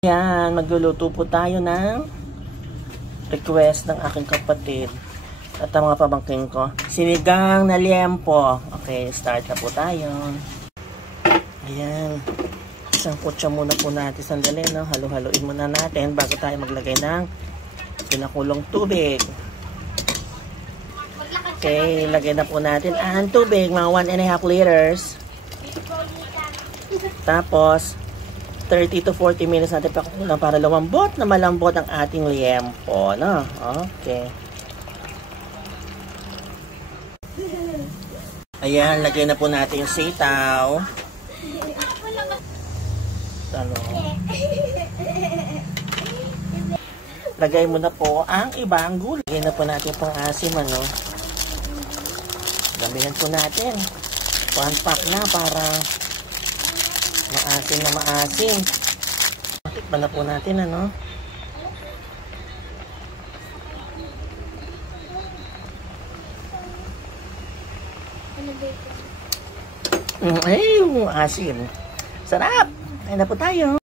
Yan, magluluto po tayo ng request ng aking kapatid at ang mga pamangkin ko. Sinigang na liempo. Okay, start na po tayo. Ayan. Isang kutsa muna po natin sandali, no? Halo-haloin muna natin bago tayo maglagay ng pinakulong tubig. Okay, lagay na po natin ang tubig, mga 1.5 liters. Tapos, 30 to 40 minutes natin pakukulang para lumambot na malambot ang ating liempo, no? Okay. Ayan, lagay na po natin yung sitaw. Ano? Lagay mo na po ang ibang gulay. Lagay na po natin pang asim, ano? Damihan po natin. 1 pack na para maasim na maasim. Tikman na po natin, ano? Ay, asim. Sarap! Kaya na po tayo.